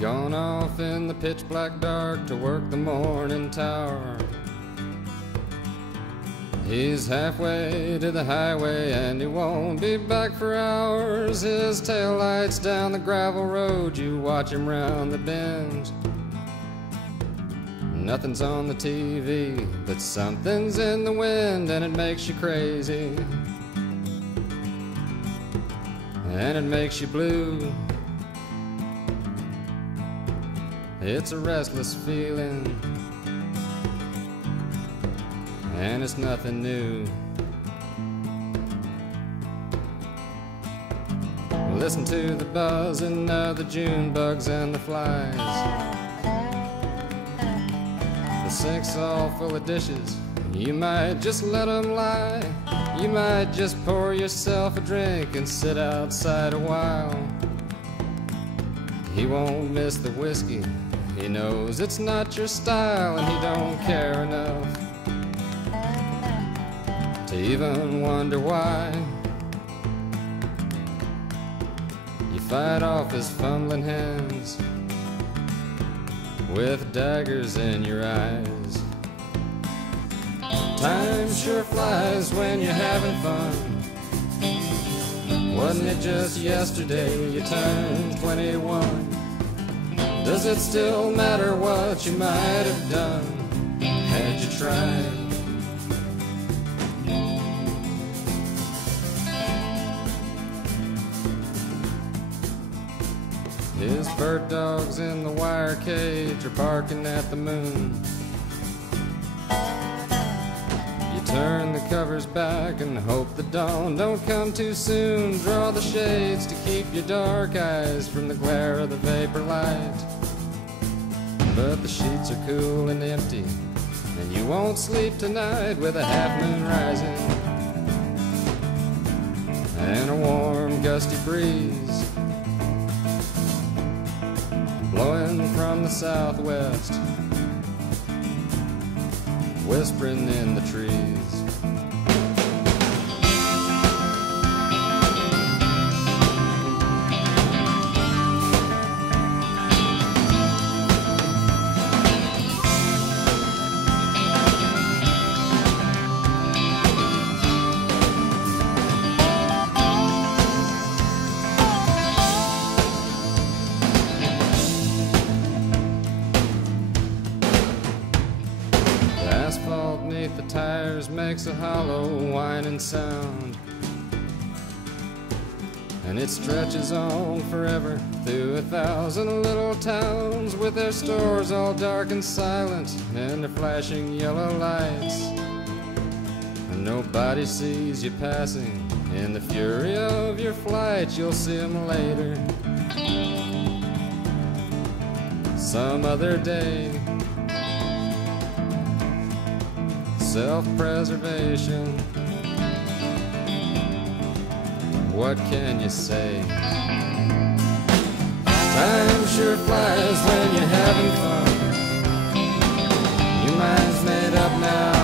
Gone off in the pitch black dark to work the morning tower. He's halfway to the highway and he won't be back for hours. His taillights down the gravel road, you watch him round the bend. Nothing's on the TV, but something's in the wind and it makes you crazy. And it makes you blue. It's a restless feeling, and it's nothing new. Listen to the buzzing of the June bugs and the flies. The sink's all full of dishes, you might just let them lie. You might just pour yourself a drink and sit outside a while. He won't miss the whiskey, he knows it's not your style, and he don't care enough to even wonder why. You fight off his fumbling hands with daggers in your eyes. Time sure flies when you're having fun. Wasn't it just yesterday you turned 21? Does it still matter what you might have done had you tried? His bird dogs in the wire cage are barking at the moon. You turn the covers back and hope the dawn don't come too soon. Draw the shades to keep your dark eyes from the glare of the vapor light. But the sheets are cool and empty, and you won't sleep tonight with a half moon rising and a warm gusty breeze blowing from the southwest, whispering in the trees. Asphalt beneath the tires makes a hollow whining sound, and it stretches on forever through 1,000 little towns with their stores all dark and silent and their flashing yellow lights. And nobody sees you passing in the fury of your flight. You'll see them later, some other day. Self-preservation, what can you say? Time sure flies when you're having fun. Your mind's made up now,